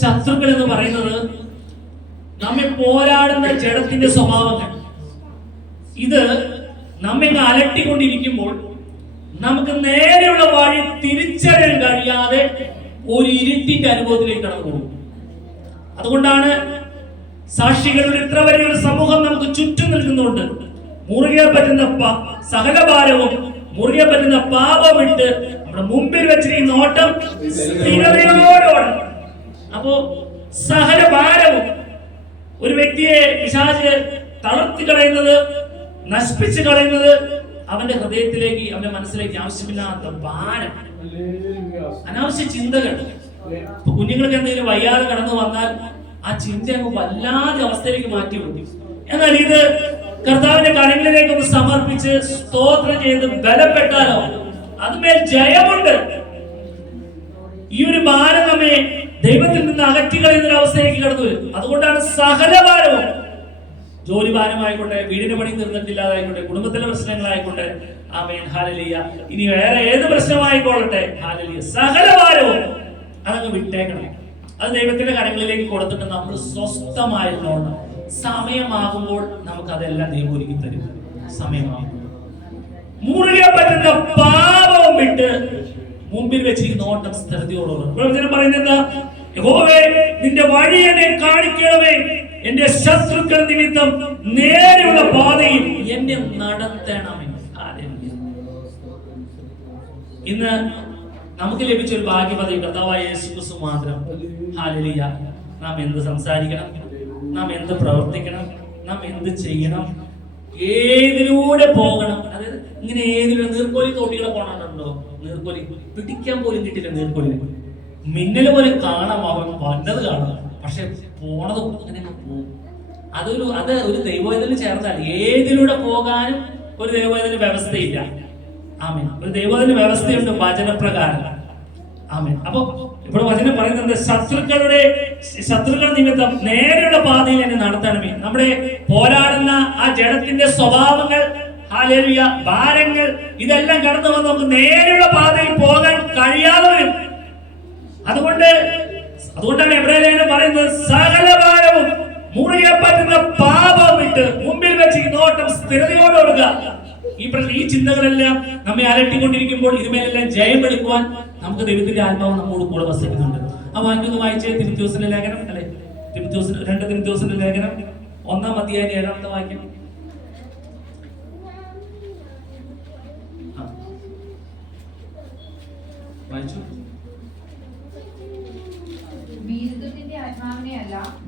ശത്രുക്കൾ എന്ന് പറയുന്നത് നമ്മെ പോരാടുന്ന ജഡത്തിന്റെ സ്വഭാവങ്ങൾ. ഇത് നമ്മെ അലട്ടിക്കൊണ്ടിരിക്കുമ്പോൾ നമുക്ക് നേരെയുള്ള വഴി തിരിച്ചറിയാൻ കഴിയാതെ ഒരു ഇരുട്ടിന്റെ അനുഭവത്തിലേക്ക് കടന്നു പോകും. അതുകൊണ്ടാണ് സാക്ഷികളുടെ ഇത്ര വലിയൊരു സമൂഹം നമുക്ക് ചുറ്റും നിൽക്കുന്നുണ്ട്. മുറുകെ പറ്റുന്ന സകല ഭാരവും, മുറുകെ പറ്റുന്ന പാപം വിട്ട് നമ്മുടെ മുമ്പിൽ വെച്ചിരിക്കുന്ന ഓട്ടം സ്ഥിരതയോടെ. അപ്പോ സകല ഭാരവും ഒരു വ്യക്തിയെ പിശാച് തളർത്തി കളയുന്നത്, നശിപ്പിച്ചു കളയുന്നത് അവന്റെ ഹൃദയത്തിലേക്ക്, അവന്റെ മനസ്സിലേക്ക് ആവശ്യമില്ലാത്ത ഭാരം, അനാവശ്യ ചിന്തകൾ. കുഞ്ഞുങ്ങൾക്ക് എന്തെങ്കിലും വയ്യാതെ കടന്നു വന്നാൽ ആ ചിന്ത അങ്ങ് വല്ലാതെ അവസ്ഥയിലേക്ക് മാറ്റി വെക്കും. എന്നാൽ ഇത് കർത്താവിന്റെ കരങ്ങളിലേക്ക് ഒന്ന് സമർപ്പിച്ച് സ്തോത്രം ചെയ്ത് ബലപ്പെട്ടാലോ അതുമേൽ ജയമുണ്ട്. ഈ ഒരു ഭാരം നമ്മെ ദൈവത്തിൽ നിന്ന് അകറ്റി കളയുന്ന ഒരു അവസ്ഥയിലേക്ക് കടന്നു വരും. അതുകൊണ്ടാണ് സകല ഭാരവും, ജോലി ഭാരമായിക്കോട്ടെ, വീടിന്റെ പണി തീർന്നിട്ടില്ലാതായിക്കോട്ടെ, കുടുംബത്തിലെ പ്രശ്നങ്ങളായിക്കോട്ടെ, ആമേൻ ഹല്ലേലൂയ, ഇനി വേറെ ഏത് പ്രശ്നമായിക്കോട്ടെ, ഹല്ലേലൂയ, സകല ഭാരവും അതങ്ങ് വിട്ടേക്കണം. അത് ദൈവത്തിന്റെ കരങ്ങളിലേക്ക് കൊടുത്തിട്ട് നമ്മൾ സ്വസ്ഥമായിരുന്നോണം. സമയമാകുമ്പോൾ നമുക്ക് അതെല്ലാം ദൈവം ഒരുക്കി തരും. സമയമാകുമ്പോൾ മുറുകെ പറ്റുന്ന പാപവും വിട്ട് മുമ്പിൽ വെച്ചിരിക്കുന്ന ഓട്ടം സ്ഥിരതയോടുള്ളത്. പ്രവചനം പറയുന്നത്, യഹോവേ നിന്റെ വഴി എന്നെ കാണിക്കണമേ, എന്റെ ശത്രുക്കൾ നിമിത്തം നേരെയുള്ള പാതയിൽ എന്നെ നടത്തണമേ. ഇന്ന് നമുക്ക് ലഭിച്ച ഒരു ഭാഗ്യപദവി കർത്താവായ യേശു ക്രിസ്തു മാത്രം. ഹല്ലേലൂയ. നാം എന്ത് സംസാരിക്കണം, നാം എന്ത് പ്രവർത്തിക്കണം, നാം എന്ത് ചെയ്യണം, ഏതിലൂടെ പോകണം. അതായത് ഇങ്ങനെ ഏതിലൂടെ നീർക്കോലി തോട്ടികളെ പോകണുണ്ടോ? നീർക്കോലി പിടിക്കാൻ പോലും കിട്ടില്ല. നീർക്കോലി മിന്നൽ പോലെ കാണാം, അവൻ വന്നത് കാണാം, പക്ഷെ പോണത് അങ്ങനെ പോകും. അത് ഒരു ദൈവവേദന ചേർന്നാണ്. ഏതിലൂടെ പോകാനും ഒരു ദൈവവേദന വ്യവസ്ഥയില്ല. ആമേൻ. ഒരു ദൈവവേദന വ്യവസ്ഥയുണ്ട് വചനപ്രകാരം. ആമേൻ. അപ്പൊ ഇവിടെ വചനം പറയുന്നത്, ശത്രുക്കൾ നിമിത്തം നേരെയുള്ള പാതയിൽ എന്നെ നടത്തണമേ. നമ്മുടെ പോരാടുന്ന ആ ജഡത്തിന്റെ സ്വഭാവങ്ങൾ, ഹല്ലേലൂയ, ഭാരങ്ങൾ, ഇതെല്ലാം കടന്നു വന്ന് നമുക്ക് നേരെയുള്ള പാതയിൽ പോകാൻ കഴിയാതെ വരും. അതുകൊണ്ടാണ് എബ്രായലേഖനം പറയുന്നത്, സകല ഭാരവും മുറുകെ പറ്റുന്ന പാപം വിട്ട് മുമ്പിൽ വെച്ചിരിക്കുന്ന ഓട്ടം സ്ഥിരതയോടെ ഓടുക. ഈ ചിന്തകളെല്ലാം നമ്മെ അലട്ടിക്കൊണ്ടിരിക്കുമ്പോൾ ഇതുമേലെല്ലാം ജയമെടുക്കുവാൻ നമുക്ക് ദൈവത്തിന്റെ ആത്മാവ് നമ്മോട് കൂടെ വസിക്കുന്നുണ്ട്. ആ വാക്യം ഒന്ന് വായിച്ചേ. തിമോഥെയോസിന്റെ ലേഖനം, അല്ലെ, 2 തിമോഥെയോസിന്റെ ലേഖനം 1-ാം അധ്യായം 7-ാമത്തെ വാക്യം. വായിച്ചു.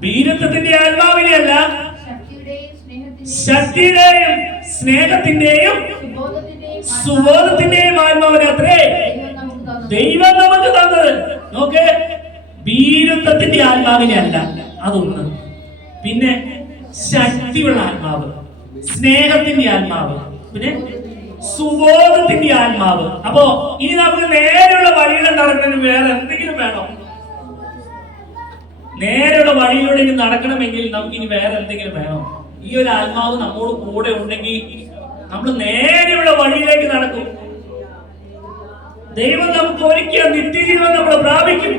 വീരത്വത്തിന്റെ ആത്മാവിനെയല്ല, ശക്തിയുടെയും സ്നേഹത്തിന്റെയും സുബോധത്തിന്റെയും ആത്മാവിനെ അത്രേ ദൈവം നമുക്ക് തന്നത്. നോക്ക്, വീരത്വത്തിന്റെ ആത്മാവിനെ അല്ല, അതൊന്ന്. പിന്നെ ശക്തിയുള്ള ആത്മാവ്, സ്നേഹത്തിന്റെ ആത്മാവ്, പിന്നെ സുബോധത്തിന്റെ ആത്മാവ്. അപ്പോ ഇനി നമുക്ക് നേരെയുള്ള വഴികളിൽ നടക്കണമെങ്കിൽ വേറെ എന്തെങ്കിലും വേണോ? നേരെയുള്ള വഴിയിലൂടെ ഇനി നടക്കണമെങ്കിൽ നമുക്ക് ഇനി വേറെ എന്തെങ്കിലും വേണം. ഈ ഒരു ആത്മാവ് നമ്മോട് കൂടെ ഉണ്ടെങ്കിൽ നമ്മൾ നേരെയുള്ള വഴിയിലേക്ക് നടക്കും. ദൈവം നമുക്ക് ഒരുക്കിയ നിത്യജീവൻ നമ്മൾ പ്രാപിക്കും.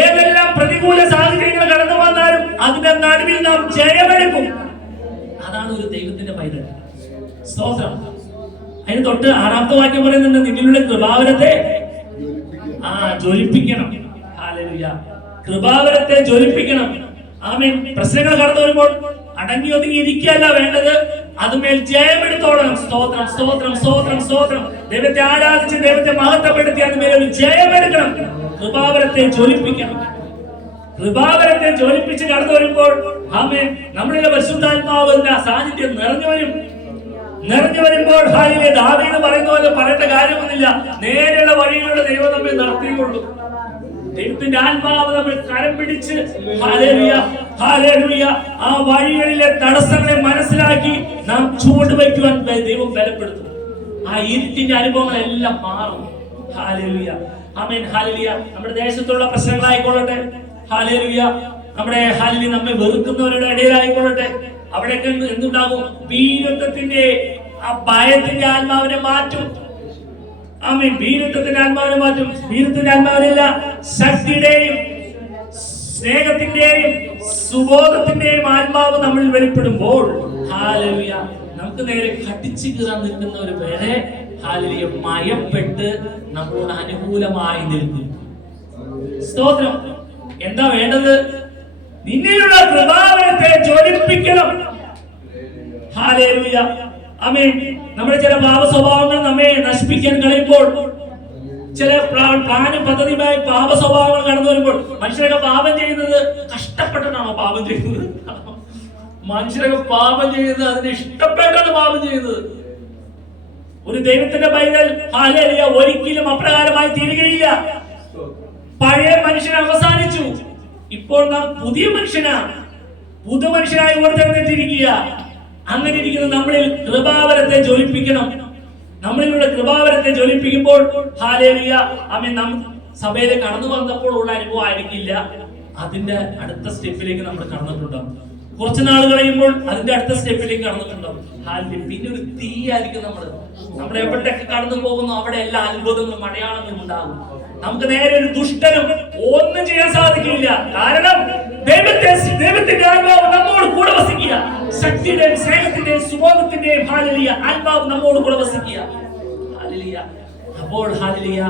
ഏതെല്ലാം പ്രതികൂല സാഹചര്യങ്ങൾ കടന്നു വന്നാലും അതിന്റെ നടുവിൽ നാം ജയമെടുക്കും. അതാണ് ഒരു ദൈവത്തിന്റെ പൈതൽ. സ്തോത്രം. അതിന് തൊട്ട് 6-ാമത്തെ വാക്യം പറയുന്നുണ്ട്, നിന്നിലുള്ള കൃപാവരത്തെ ജ്വലിപ്പിക്കണം. ഹല്ലേലൂയ. കൃപാവരത്തെ ജ്വലിപ്പിക്കണം. ആമേൻ. പ്രശ്നങ്ങൾ കടന്നു വരുമ്പോൾ അടങ്ങി ഒതുങ്ങി ഇരിക്കുകയല്ല വേണ്ടത്, അതുമേൽ ജയമെടുത്തോളണം. സ്തോത്രം, സ്തോത്രം, സ്തോത്രം, സ്തോത്രം. ദൈവത്തെ ആരാധിച്ച് ദൈവത്തെ മഹത്വപ്പെടുത്തി അതിന്മേൽ ഒരു ജയമെടുക്കണം. കൃപാവരത്തെ ജ്വലിപ്പിക്കണം. കൃപാവരത്തെ ജ്വലിപ്പിച്ച് കടന്നു വരുമ്പോൾ ആമേൻ, നമ്മളുടെ പരിശുദ്ധാത്മാവിന്റെ സാന്നിധ്യം നിറഞ്ഞു വരുമ്പോൾ ഹാലിലെ ദാവീദ് പറയുന്ന പോലെ പറയേണ്ട കാര്യമൊന്നുമില്ല. നേരെയുള്ള വഴിയിലൂടെ ദൈവം നമ്മെ നടത്തിയുള്ളൂ. ദൈവത്തിന്റെ ആത്മാവ് നമ്മൾ കരം പിടിച്ച് ഹല്ലേലൂയ, ഹല്ലേലൂയ, ആ വഴികളിലെ തടസ്സങ്ങളെ മനസ്സിലാക്കി നാം ചുവട് വയ്ക്കുവാൻ ദൈവം ബലപ്പെടുത്തും. ആ ഇരുട്ടിന്റെ അനുഭവങ്ങളെല്ലാം മാറും. ഹല്ലേലൂയ, ആമേൻ, ഹല്ലേലൂയ. നമ്മുടെ ദേശത്തുള്ള പ്രശ്നങ്ങളായിക്കൊള്ളട്ടെ, ഹല്ലേലൂയ, നമ്മുടെ ഹല്ലേലൂയ നമ്മെ വെറുക്കുന്നവരുടെ ഇടയിലായിക്കൊള്ളട്ടെ, അവിടെയൊക്കെ എന്തുണ്ടാകും? വീരത്വത്തിന്റെ ആ ഭയത്തിന്റെ ആത്മാവിനെ മാറ്റും. ആമേൻ. വീരത്വത്തിന്റെ ആത്മാവിനെ മാറ്റും. വീരത്തിന്റെ ആത്മാവിനല്ല, ശക്തിയുടെയും സ്നേഹത്തിന്റെയും സുബോധത്തിന്റെയും ആത്മാവ് നമ്മളിൽ വെളിപ്പെടുമ്പോൾ ഹല്ലേലൂയ, നമുക്ക് നേരെ കടിച്ചു കീറാൻ നിൽക്കുന്നവർ വരെ ഹല്ലേലൂയ മയപ്പെട്ട് നമ്മളോട് അനുകൂലമായി നിൽക്കും. സ്തോത്രം. എന്താ വേണ്ടത്? നിന്നിലുള്ള കൃപാവരത്തെ ജ്വലിപ്പിക്കണം. ഹല്ലേലൂയ, ആമേൻ. നമ്മുടെ ചില പാപ സ്വഭാവങ്ങൾ നമ്മെ നശിപ്പിക്കാൻ കഴിയുമ്പോൾ, ചില പ്ലാനും പദ്ധതിയുമായി പാപ സ്വഭാവങ്ങൾ കടന്നു വരുമ്പോൾ, മനുഷ്യരൊക്കെ പാപം ചെയ്യുന്നത് കഷ്ടപ്പെട്ടിട്ടാണോ പാപം ചെയ്യുന്നത്? മനുഷ്യരൊക്കെ പാപം ചെയ്യുന്നത് അതിന് ഇഷ്ടപ്പെട്ടാണ് പാപം ചെയ്യുന്നത്. ഒരു ദൈവത്തിന്റെ പൈതൽ ഹല്ലേലൂയ ഒരിക്കലും അപ്രകാരമായി തീരുകയില്ല. പഴയ മനുഷ്യൻ അവസാനിച്ചു, ഇപ്പോൾ നാം പുതിയ മനുഷ്യനാണ്, പുതുമനുഷ്യനായി ഉയർത്തെഴുന്നേറ്റിരിക്കുക. അങ്ങനെ ഇരിക്കുന്ന നമ്മളിൽ കൃപാവരത്തെ ജ്വലിപ്പിക്കണം. നമ്മളിലുള്ള കൃപാവരത്തെ ജ്വലിപ്പിക്കുമ്പോൾ ഹല്ലേലൂയ, ആമേൻ, നാം സഭയിലേക്ക് കടന്നു വന്നപ്പോൾ ഉള്ള അനുഭവം ആയിരിക്കില്ല, അതിന്റെ അടുത്ത സ്റ്റെപ്പിലേക്ക് നമ്മൾ കടന്നിട്ടുണ്ടാവും. കുറച്ചു നാൾ കഴിയുമ്പോൾ അതിന്റെ അടുത്ത സ്റ്റെപ്പിലേക്ക് കടന്നിട്ടുണ്ടാവും. പിന്നെ ഒരു തീയായിരിക്കും നമ്മൾ എവിടെയൊക്കെ കടന്നു പോകുന്നു അവിടെ എല്ലാ അത്ഭുതങ്ങളും അടയാളങ്ങളും ഉണ്ടാകും. നമുക്ക് നേരെ ഒരു ദുഷ്ടനും ഒന്നും ചെയ്യാൻ സാധിക്കില്ല. കാരണം ദൈവത്തിന്റെ ആത്മാവ് നമ്മോട് കൂടെ വസിക്കുക. ശക്തിയുടെയും സ്നേഹത്തിന്റെയും സുബോധത്തിന്റെയും ഹല്ലേലൂയ ആത്മാവ് നമ്മോട് കൂടെ വസിക്കുക. ഹല്ലേലൂയ. അപ്പോൾ ഹല്ലേലൂയ,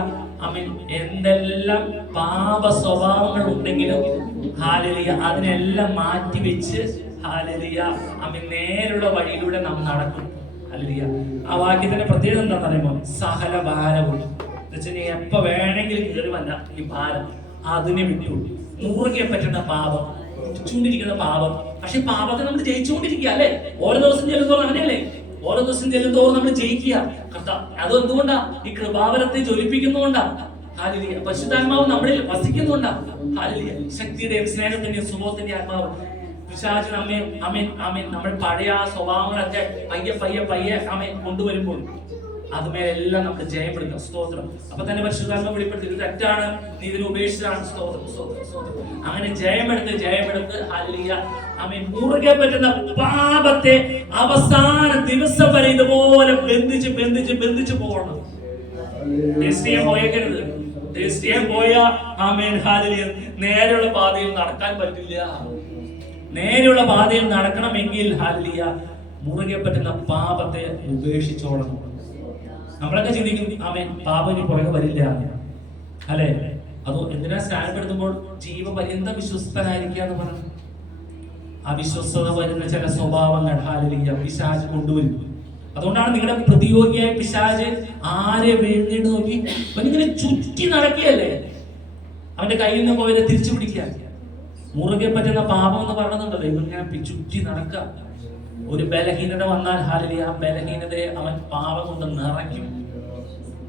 ആമേൻ, എന്തെല്ലാം പാപ സ്വഭാവങ്ങൾ ഉണ്ടെങ്കിലും ഹല്ലേലൂയ അതിനെല്ലാം മാറ്റി വെച്ച് ഹല്ലേലൂയ, ആമേൻ, നേരുള്ള വഴിയിലൂടെ നാം നടക്കും. ഹല്ലേലൂയ. ആ വാക്യത്തിന്റെ പ്രത്യേകത എന്താണെന്ന് അറിയുമോ? സകല ഭാരവും നീ എപ്പ വേണമെങ്കിലും കയറി വന്ന ഈ ഭാരം അതിനെ വിട്ടു. മുറുകെ പറ്റുന്ന പാപം, ചൂണ്ടിരിക്കുന്ന പാപം. പക്ഷെ പാപത്തെ നമ്മൾ ജയിച്ചുകൊണ്ടിരിക്കുക അല്ലെ? ഓരോ ദിവസം ചെല്ലുന്നതോറും അങ്ങനെയല്ലേ? ഓരോ ദിവസം ചെല്ലുന്നതോറും നമ്മൾ ജയിക്കുക. അത് എന്തുകൊണ്ടാ? ഈ കൃപാവരത്തെ ജ്വലിപ്പിക്കുന്നതുകൊണ്ടാ. ഹല്ലേലൂയ. പരിശുദ്ധാത്മാവ് നമ്മളിൽ വസിക്കുന്നുണ്ടാ. ഹല്ലേലൂയ. ശക്തിയുടെയും സ്നേഹത്തിന്റെയും സുബോധത്തിന്റെയും ആത്മാവ് പിശാച് നമ്മെ നമ്മുടെ പഴയ സ്വഭാവങ്ങളൊക്കെ പയ്യെ കൊണ്ടുവരുമ്പോൾ അതുമേലെല്ലാം നമ്മൾ ജയപ്പെടുത്തും. സ്തോത്രം. അപ്പൊ തന്നെ പരിശുദ്ധാത്മാവ് വെളിപ്പെടുത്തി ഇത് തെറ്റാണ്, നീ ഇതിനെ ഉപേക്ഷിച്ചാണ്. സ്തോത്രം. അങ്ങനെ ജയമെടുത്ത് ഹല്ലേലൂയ, ആമേൻ, മുറുകെ പറ്റുന്ന പാപത്തെ അവസാന ദിവസം വരെ ഇതുപോലെ ബന്ധിച്ച് പോകണം. പോയ ആമേൻ ഹല്ലേലൂയ നേരെയുള്ള പാതയിൽ നടക്കാൻ പറ്റില്ല. നേരെയുള്ള പാതയിൽ നടക്കണമെങ്കിൽ ഹല്ലേലൂയ മുറുകെ പറ്റുന്ന പാപത്തെ ഉപേക്ഷിച്ചോളണം. നമ്മളൊക്കെ ചിന്തിക്കും, ആമേൻ, പാപം ഇനി പുറകെ വരില്ല അല്ലെ? അതോ എന്തിനാ സ്നാനപ്പെടുത്തുമ്പോൾ ജീവപര്യന്തം വിശ്വസ്തനായിരിക്കുക എന്ന് പറഞ്ഞു. അവിശ്വസ്തത വരുന്ന ചില സ്വഭാവങ്ങൾ ഹല്ലേലൂയ പിശാച് കൊണ്ടുവരും. അതുകൊണ്ടാണ് നിങ്ങളുടെ പ്രതിയോഗിയായ പിശാച് ആരെ വീഴ്ന്നിട്ട് നോക്കി ഇങ്ങനെ ചുറ്റി നടക്കുകയല്ലേ, അവന്റെ കയ്യിൽ നിന്ന് പോയത് തിരിച്ചു പിടിക്കാൻ. മുറുകെ പറ്റുന്ന പാപം എന്ന് പറഞ്ഞതുണ്ടല്ലോ, ഇവങ്ങനെ ചുറ്റി നടക്കുക. ഒരു ബലഹീനത വന്നാൽ ഹല്ലേലൂയ ആ ബലഹീനതയെ അവൻ പാപം കൊണ്ട് നിറയ്ക്കും.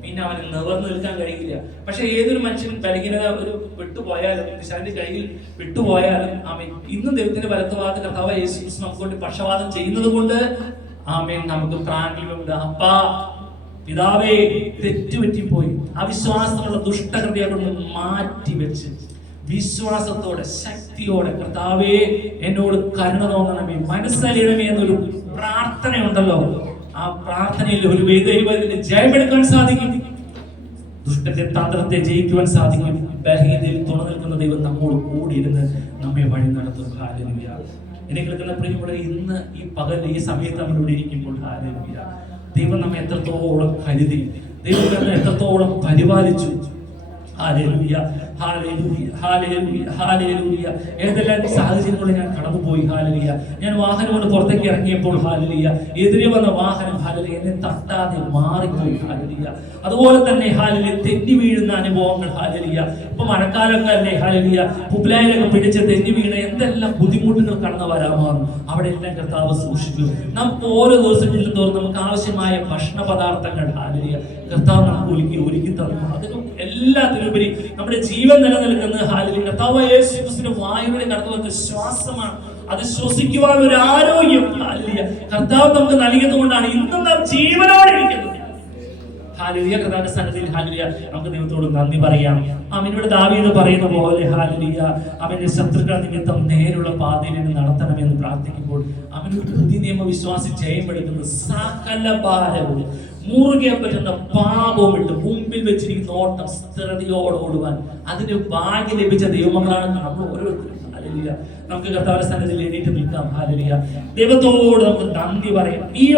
പിന്നെ അവന് നിവർന്നു നിൽക്കാൻ കഴിയില്ല. പക്ഷെ ഏതൊരു മനുഷ്യൻ ബലഹീനത ഒരു വിട്ടുപോയാലും പിശാചിന്റെ കയ്യിൽ വിട്ടുപോയാലും ആമേൻ, ഇന്നും ദൈവത്തിന്റെ വലത്തുഭാഗത്ത് കർത്താവ് യേശു ക്രിസ്തു നമുക്ക് വേണ്ടി പക്ഷപാതം ചെയ്യുന്നത് കൊണ്ട് ആമേൻ നമുക്ക് പ്രാണനിലുണ്ട്. അപ്പാ പിതാവേ, തെറ്റുപറ്റിപ്പോയി, അവിശ്വാസമുള്ള ദുഷ്ടകൃതിയെ കൊണ്ട് മാറ്റി വെച്ച് വിശ്വാസത്തോടെ ശക്തിയോടെ കർത്താവേ എന്നോട് കരുണ തോന്നണമേ, മനസ്സലിയണമേ എന്നൊരു പ്രാർത്ഥനയുണ്ടല്ലോ. ആ പ്രാർത്ഥനയിൽ ഒരു വേദന ജയമെടുക്കാൻ സാധിക്കും. ദുഷ്ടത്തെ തന്ത്രത്തെ ജയിക്കുവാൻ സാധിക്കും. ബലഹീനതയിൽ തുണ നിൽക്കുന്ന ദൈവം നമ്മോട് കൂടിയിരുന്ന് നമ്മെ വഴി നടത്തും. ഹല്ലേലൂയ. എന്നെ കേൾക്കുന്ന പ്രിയമുള്ളവരെ, ഇന്ന് ഈ പകൽ ഈ സമയത്ത് നമ്മളിവിടെ ഇരിക്കുമ്പോൾ ഹല്ലേലൂയ ദൈവം നമ്മെ എത്രത്തോളം കരുതി, ദൈവം നമ്മെ എത്രത്തോളം പരിപാലിച്ചു. Hallelujah, hallelujah, hallelujah, hallelujah. ഏതെല്ലാം സാഹചര്യങ്ങളിൽ ഞാൻ കടന്നുപോയി. ഹല്ലേലൂയ. ഞാൻ വാഹനം കൊണ്ട് പുറത്തേക്ക് ഇറങ്ങിയപ്പോൾ ഹല്ലേലൂയ എതിരെ വന്ന വാഹനം ഹല്ലേലൂയ എന്നെ തട്ടാതെ മാറിപ്പോയി. ഹല്ലേലൂയ. അതുപോലെ തന്നെ ഹല്ലേലൂയ തെന്നി വീഴുന്ന അനുഭവങ്ങൾ. ഹല്ലേലൂയ. ഇപ്പൊ മഴക്കാലക്കാരനെ ഹല്ലേലൂയ പുപ്ലായിലൊക്കെ പിടിച്ച് തെന്നി വീണ എന്തെല്ലാം ബുദ്ധിമുട്ടുകൾ കടന്നു വരാമാറും അവിടെ എല്ലാം കർത്താവ് സൂക്ഷിച്ചു. നമുക്ക് ഓരോ ദിവസം ചെല്ലുന്തോറും നമുക്ക് ആവശ്യമായ ഭക്ഷണ പദാർത്ഥങ്ങൾ ഹല്ലേലൂയ കർത്താവ് നമുക്ക് ഒരുക്കി തന്നു. അതിനും എല്ലാത്തിനുപരി നമ്മുടെ ജീവൻ നിലനിൽക്കുന്നത് ഹല്ലേലൂയ കർത്താവ് യേശു ക്രിസ്തുവിന്റെ വായുവിനെ കടന്നുവന്ന ശ്വാസമാണ്. അത് ശ്വസിക്കുവാൻ ഒരു ആരോഗ്യം ഹല്ലേലൂയ കർത്താവ് നമുക്ക് നൽകിയത് കൊണ്ടാണ് ഇന്നും നാം ജീവനോടെ ഇരിക്കുന്നത്. ഹല്ലേലൂയ. കർത്താവിന്റെ സന്നിധിയിൽ ഹല്ലേലൂയ നമുക്ക് ദൈവത്തോട് നന്ദി പറയാം. ഇവിടെ ദാവീദ് പറയുന്ന പോലെ ഹല്ലേലൂയ അവന്റെ ശത്രുക്കൾ നിമിത്തം നേരുള്ള പാതയിൽ നടത്തണമെന്ന് പ്രാർത്ഥിക്കുമ്പോൾ അവനൊരു പുതിയ നിയമ വിശ്വാസി ജയമെടുക്കുന്നത് സകല ഭാരവും മുറുകെ പറ്റുന്ന പാപവും ഇട്ട് മുമ്പിൽ വെച്ചിരിക്കുന്ന ഓട്ടം സ്ഥിരതയോടെ ഓടുവാൻ അതിന് ഭാഗ്യം ലഭിച്ച ദൈവമക്കളാണ് നമ്മൾ ഓരോരുത്തരും. ഹല്ലേലൂയ. നമുക്ക് കർത്താവിന്റെ സന്നിധിയിൽ എണീറ്റ് നിൽക്കാം. ഹല്ലേലൂയ. ദൈവത്തോട് നമുക്ക് നന്ദി പറയാം. ഈ